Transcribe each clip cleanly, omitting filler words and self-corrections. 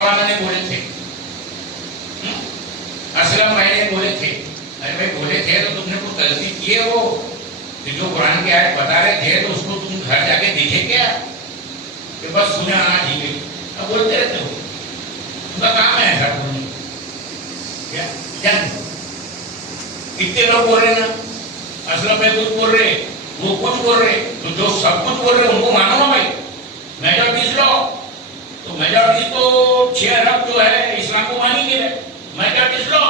ने बोले थे, असलम भाई ने बोले थे, अरे भाई बोले थे तो तुमने कुछ गलती की है? वो जो कुरान की आयत बता रहे थे तो उसको तुम घर जाके देखे क्या कि बस सुने हाँ ठीक है? अब बोलते रहते हो, उनका काम है ऐसा बोलने। क्या क्या कितने लोग बोल रहे ना, असलम भाई कुछ बोल रहे, वो कुछ बोल रहे, तो जो सब कुछ बोल रहे उनको मानो ना भाई। मेजॉरिटी लो तो मेजॉरिटी तो 6 अरब जो है इस्लाम को मानेंगे। मेजॉरिटी लो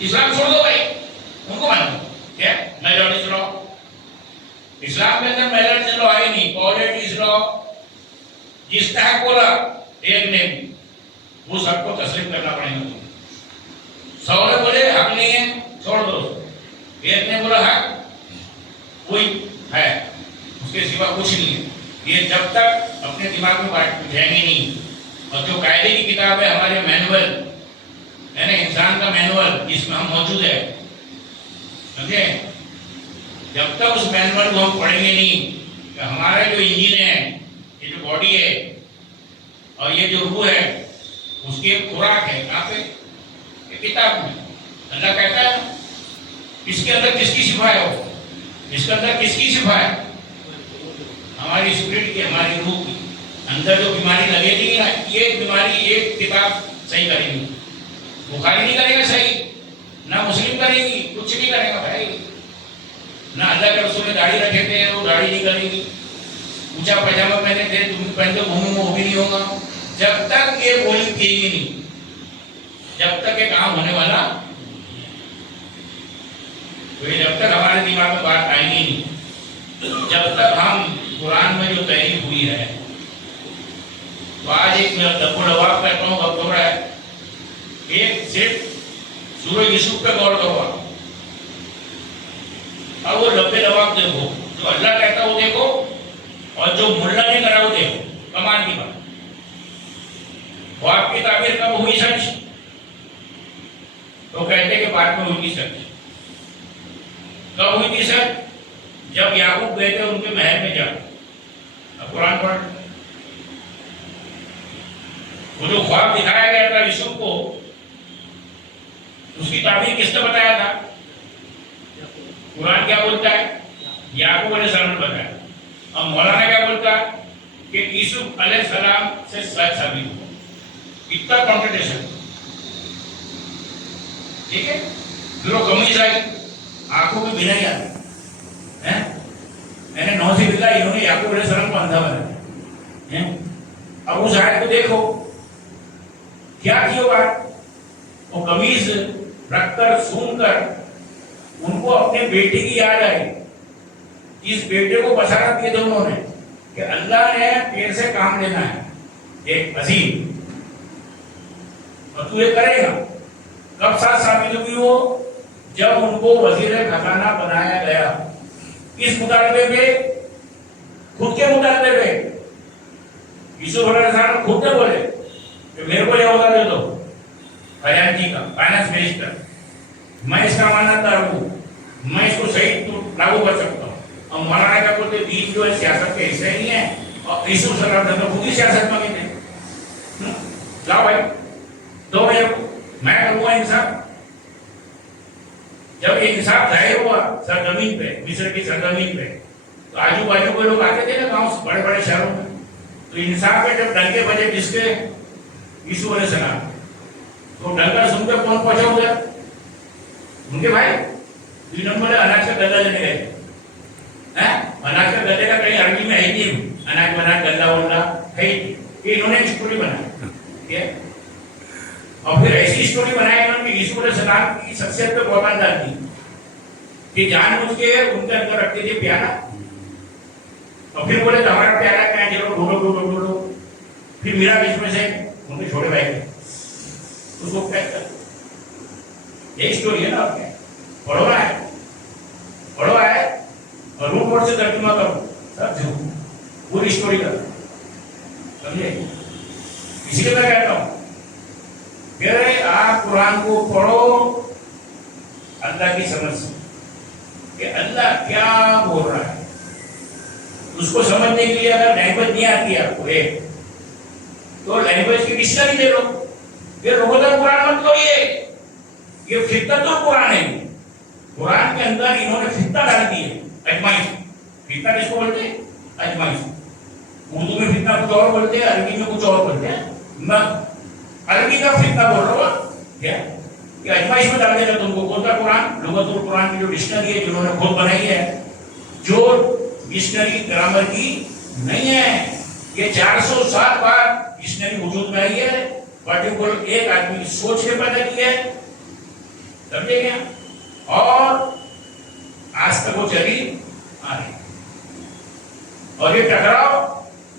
इस्लाम छोड़ दो भाई, उनको मानो। क्या मेजॉरिटी लो? इस्लाम के अंदर मेजॉरिटी लो है नहीं, पॉलिटिक्स लो। जिसने हक बोला एक ने भी, वो सबको तस्लीम करना पड़ेगा। 100 ने बोले हक नहीं है, छोड़ दो। एक ने बोला हक कोई है, उसके सिवा कुछ नहीं है। ये जब तक अपने दिमाग में बैठेंगे नहीं, और जो कायदे की किताब है हमारे मैनुअल है ना, इंसान का मैनुअल इसमें हम मौजूद है, समझे? जब तक उस मैनुअल को हम पढ़ेंगे नहीं कि हमारा जो इंजन है, ये जो बॉडी है और ये जो रूह है, उसकी एक खुराक है कहाँ पे? ये किताब में। अल्लाह कहता है इसके अंदर किसकी सिफा है? वो इसके अंदर किसकी सिफा है? हमारी स्पिरिट की, हमारी रूह की। अंदर जो बीमारी लगेगी ना, ये बीमारी ये किताब सही करेगी। बुखारी नहीं करेगा सही, ना मुस्लिम करेगी, कुछ नहीं करेगा भाई। ना अल्लाह के रसूल ने दाढ़ी रखे थे, वो दाढ़ी नहीं करेगी। ऊंचा पैजामा पहने थे, तुम पहनते घूमो, वो भी नहीं होगा। जब तक ये बोली पिएगी नहीं, जब तक ये काम होने वाला, तो जब तक हमारे दिमाग में बात आएगी नहीं, जब तक हम कुरान में जो तहरीर हुई है। तो आज एक दबोदबाव करता हूँ, वक्त हो रहा है, एक सिर्फ सूरह यूसुफ पे गौर करो। अब वो लब्बे दबाव देखो, जो अल्लाह कहता वो देखो, और जो मुल्ला ने करा वो देखो। कमाल की बात। वो आपकी ताबीर कब हुई सच? तो कहते कि बाद में हुई सच। कब हुई थी सच? जब याकूब गए थे उनके महल में जा। कुरान पढ़, वो जो ख्वाब दिखाया गया था यूसुफ को, उसकी ताबीर किसने बताया था? कुरान क्या बोलता है? याकूब अलैहिस्सलाम ने बताया। अब मौलाना क्या बोलता है कि यूसुफ अलैहिस्सलाम से सच साबित हुआ। इतना कॉन्ट्रडिक्शन, ठीक है? फिर वो कमीज आई, आंखों में बिना गया है, मैंने नौजी बिल्ला, इन्होंने याकूब अलैहिस्सलाम को अंधा बनाया है। अब उस आयत को देखो क्या किया बात। वो कमीज रखकर सुनकर उनको अपने बेटे की याद आई। इस बेटे को बशारत दी दोनों ने कि अल्लाह ने तेरे से काम लेना है, एक अजीम, और तू ये करेगा। कब साथ साबित हुई वो? जब उनको वजीर खजाना बनाया गया। किस मुतालबे पे? खुद के मुतालबे पे। यूसुफ अलैहिस्सलाम खुद ने बोले कि मेरे को यह होगा दे दो, खजानची का, फाइनेंस मिनिस्टर, मैं इसका मानदार हूँ, मैं इसको सही लागू कर सकता हूँ। और मौलाना क्या बोलते, दीन जो है सियासत के हिस्से नहीं है, और यूसुफ अलैहिस्सलाम खुद ही सियासत में थे। जाओ भाई, दो मेरे को, मैं करूँगा इंसाफ। जब ये इंसाफ जाहिर हुआ सरजमीन पे, मिस्र की सरजमीन पे, तो आजू बाजू के लोग आते थे ना गांव से, बड़े बड़े शहरों में। तो इंसाफ पे जब डंके बजे किसके? यूसुफ अलैहिस्सलाम। तो डंका सुनकर कौन पहुंचा उधर? उनके भाई। 2 नंबर अनाज का गद्दा लेने गए हैं। अनाज का गद्दे का कहीं अरबी में है नहीं, अनाज बना गद्दा बोलना है। ये इन्होंने एक स्टोरी बनाई, और फिर ऐसी स्टोरी बनाई उन्होंने यूसुफ अलैहिस्सलाम की शख्सियत पे पाबंद डाल दी कि जानबूझ के उनके अंदर रखते थे प्याला, और फिर बोले हमारा प्याला क्या है, चलो ढूंढो ढूंढो ढूंढो। फिर मीरा बीच में से उनके छोटे भाई उसको पैक कर। यही स्टोरी है ना, आपके पढ़ो है, पढ़ो है, और रूट वर्ड से तर्जुमा करो, सब झूठ, पूरी स्टोरी करो, समझे? इसीलिए मैं कहता हूँ कि आप कुरान को पढ़ो अल्लाह की समझ से, कि अल्लाह क्या बोल रहा है। उसको समझने के लिए अगर नहबत नहीं आती आपको, تو لینگویج کی ڈکشنری دے لو. یہ لغت القرآن مت لو. یہ فطرت القرآن ہے. قرآن کے اندر انہوں نے فتنہ ڈال دی ہے, اجمائش. فتنہ کس کو بولتے ہیں؟ اجمائش. اردو میں فتنہ کچھ اور بولتے ہیں, عربی میں کچھ اور بولتے ہیں. میں عربی کا فتنہ بول رہا ہوں. کیا یہ اجمائش میں ڈال دے گا تم کو. کون سا قرآن؟ لغت القرآن کی جو ڈکشنری ہے جنہوں نے خود بنائی ہے, جو ڈکشنری گرامر کی نہیں ہے. یہ 407 بار ڈکشنری وجود میں آئی ہے, پرٹیکولر ایک آدمی کی سوچ نے پیدا کی ہے. سمجھے گیا؟ اور آج تک وہ چلی آ رہی. اور یہ ٹکراؤ,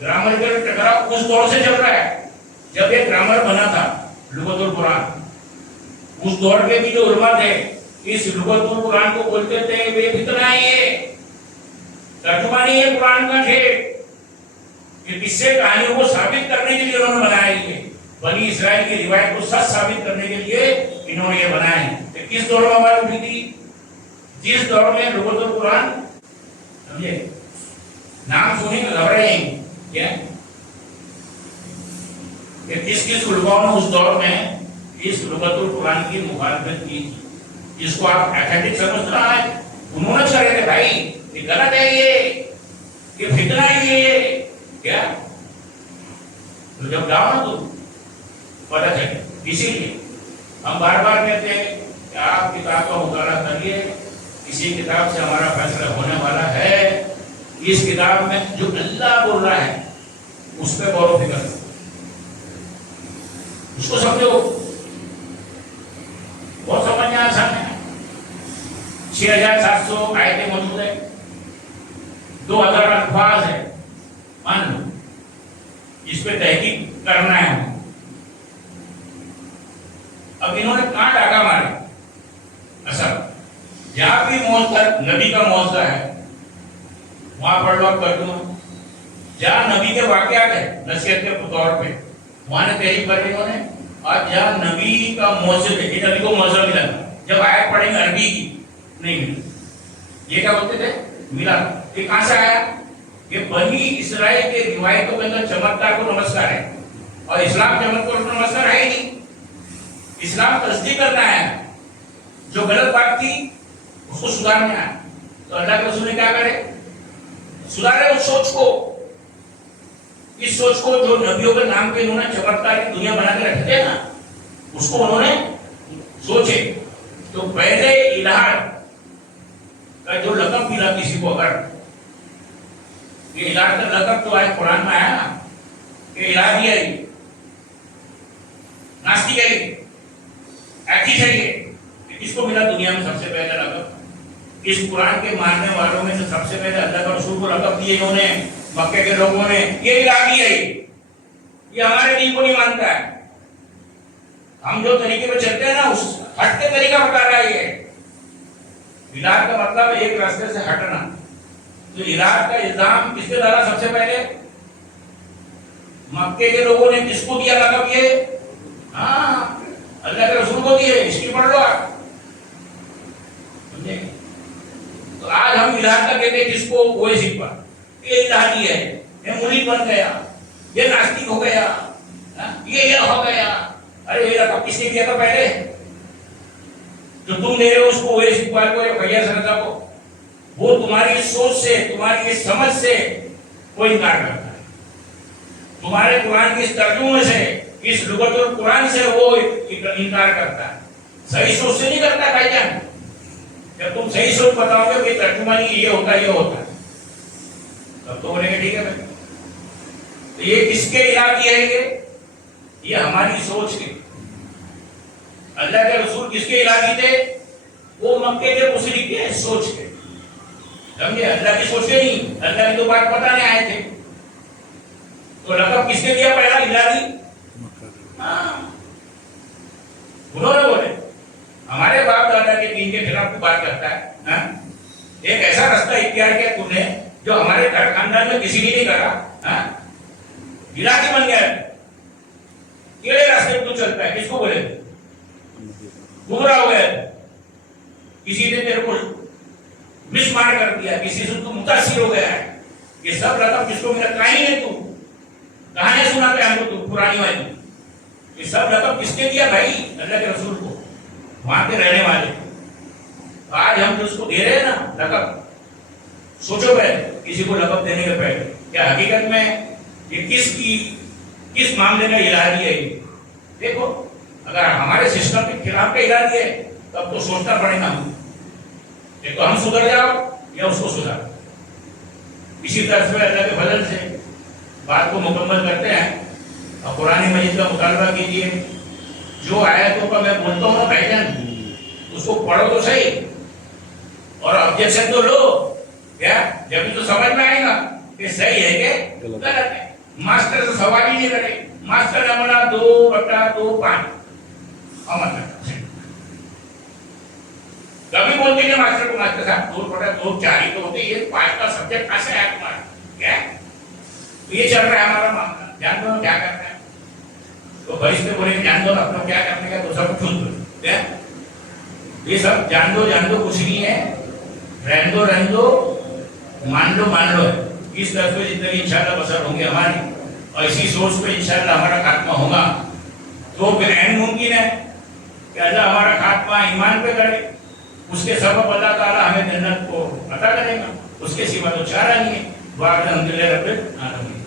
گرامر کا ٹکراؤ اس دور سے چل رہا ہے جب یہ گرامر بنا تھا لغت القرآن. اس دور کے بھی جو علماء تھے اس لغت القرآن کو بولتے تھے یہ فتنہ ہے, یہ ترجمہ نہیں ہے قرآن کا ٹھیک. یہ قصے کہانیوں کو ثابت کرنے کے لیے انہوں نے بنایا. یہ بنی اسرائیل کی روایت کو سچ ثابت کرنے کے لیے انہوں نے یہ بنائے ہیں. کس دور میں بات اٹھی تھی؟ جس دور میں لغت القرآن, سمجھے, نام سنیں گے گھبرائے ہیں کیا کہ کس کس علماء نے اس دور میں اس لغت القرآن کی مخالفت کی, جس کو آپ ایتھنٹک سمجھ رہا ہے. انہوں نے کہا کہ بھائی یہ غلط ہے, یہ فتنہ ہے, یہ کیا. تو جب جاؤ نا تو پتہ چلے. اسی لیے ہم بار بار کہتے ہیں کہ آپ کتاب کا مطالعہ کریے, اسی کتاب سے ہمارا فیصلہ ہونے والا ہے. اس کتاب میں جو اللہ بول رہا ہے اس پہ غور و فکر کرو, اس کو سمجھو. بہت سمجھنا آسان ہے. 6700 آیتیں موجود ہیں, 2000 الفاظ ہیں. مان لو اس پہ تحقیق کرنا ہے. اب انہوں نے کہاں ڈاکہ مارے؟ اصل جہاں بھی موضوع نبی کا موضوع ہے وہاں پڑھ لو. ترجمہ جہاں نبی کے واقعات ہیں نصیحت کے طور پہ وہاں نے تحریک کر انہوں نے. اور جہاں نبی کا موضوع ہے, یہ نبی کو موضوع ملا, جب آیت پڑھیں گے عربی کی نہیں ملی. یہ کیا بولتے تھے؟ ملا. یہ کہاں سے آیا؟ یہ بنی اسرائیل کے روایتوں کے اندر چمتکار کو نمسکار ہے, اور اسلام چمتکار کو نمسکار ہے ہی نہیں. اسلام تصدیق کرنا ہے, جو غلط بات تھی اس کو سدھارنا ہے. تو اللہ کے رسول نے کیا کرے؟ سدھارے اس سوچ کو, اس سوچ کو جو نبیوں کے نام پہ انہوں نے چمتکار کی دنیا بنا کے رکھتے ہیں نا, اس کو انہوں نے سوچے. تو پہلے الہاد کا جو لقب ملا کسی کو, اگر یہ الہاد کا لقب تو آئے قرآن میں آیا نا کہ الہادی ہے, ناستی ہے, ایتھیس ہے, یہ کس کو ملا دنیا میں سب سے پہلے لقب؟ اس قرآن کے ماننے والوں میں سے سب سے پہلے اللہ کے رسول کو لقب دیے انہوں نے مکے کے لوگوں نے. یہ الہادی ہے, یہ ہمارے دین کو نہیں مانتا ہے. ہم جو طریقے پہ چلتے ہیں نا اس ہٹ کے طریقہ بتا رہا ہے. یہ الہاد کا مطلب ایک راستے سے ہٹنا. تو الہاد کا الزام کس نے ڈالا سب سے پہلے؟ مکے کے لوگوں نے. کس کو دیا لقب؟ یہ ہاں اللہ کے رسول کو دیے. ہسٹری پڑھ لو آپ. تو آج ہم الہاد کا کہتے ہیں جس کو وہ سکھا, یہ الہادی ہے, یہ مرید بن گیا, یہ ناستک ہو گیا, یہ ہو گیا. ارے یہ لقب کس نے دیا تھا پہلے؟ جو تم دے رہے ہو اس کو وہ اقبال کو یا بھیا سردا کو, وہ تمہاری سوچ سے, تمہاری سمجھ سے وہ انکار کرتا ہے. تمہارے قرآن کے اس ترجمے سے, اس لغت القرآن سے وہ انکار کرتا ہے. صحیح سوچ سے نہیں کرتا بھائی جان. جب تم صحیح سوچ بتاؤ گے کہ ترجمہ نہیں یہ ہوتا یہ ہوتا ہے, تب تو بولیں گے ٹھیک ہے بھائی. تو یہ کس کے علاقے ہے؟ یہ ہماری سوچ کے. اللہ کے رسول کس کے علاقے تھے؟ وہ مکے کے مشرک کے سوچ کے. سمجھے؟ اللہ کی سوچ کے نہیں, اللہ کی تو بات بتانے آئے تھے. تو لقب کس نے دیا پہلا؟ الہادی. ہاں انہوں نے بولے ہمارے باپ دادا کے دین کے خلاف تو بات کرتا ہے. ایک ایسا راستہ اختیار کیا تم نے جو ہمارے گھر خاندان میں کسی نے نہیں کرا. الہادی بن گیا. کیڑے راستے تو چلتا ہے, کس کو بولے؟ گمراہ ہو گیا. کسی نے تیرے کو مسمار کر دیا, کسی سے تو متاثر ہو گیا ہے. یہ سب رقم کس کو ملا؟ کہیں نہیں, تو کہاں سناتے ہیں ہم کو. पुरानी वाली, ये सब लकब किसने दिया भाई? अल्लाह के रसूल को, वहां के रहने वाले। आज हम जिसको दे रहे हैं ना लकब, सोचो पहले किसी को लकब देने के पहले क्या हकीकत में ये किस मामले का इलाही है ये? देखो, अगर हमारे सिस्टम के खिलाफ का इलाही है तब तो सोचना पड़ेगा हम, एक तो हम सुधर जाओ या उसको सुधारो। इसी तरह से अल्लाह के फजल से बात को मुकम्मल करते हैं और कुरान मजीद का मुतालबा कीजिए। जो आयतों का मैं बोलता हूँ ना भाईजान, उसको पढ़ो तो सही और ऑब्जेक्शन तो लो, क्या जब तो समझ में आएगा कि सही है कि गलत है। मास्टर से सवाल ही नहीं करे, मास्टर नमूना 2/2 5 कभी बोलते हैं मास्टर को, मास्टर साहब 2/2 4 ही तो होते, ये 5 का सब्जेक्ट कैसे है तुम्हारा? क्या ये चल रहा है हमारा मामला, जान दो क्या करना है। तो भाई इसमें बोले जान दो अपना क्या करने का, तो सब चुन दो। क्या ये सब जान दो कुछ नहीं है, रहन दो मान लो है। इस तरह से जिंदगी इंशाल्लाह बसर होंगे हमारी, और इसी सोच पे इंशाल्लाह हमारा खात्मा होगा। तो फिर ऐन मुमकिन है कि अल्लाह हमारा खात्मा ईमान पे करे, उसके सबब अल्लाह ताला हमें जन्नत को अता करेगा, उसके सिवा तो चारा नहीं है। वाह अल्हम्दुलिल्लाह रब्बिल आलमीन।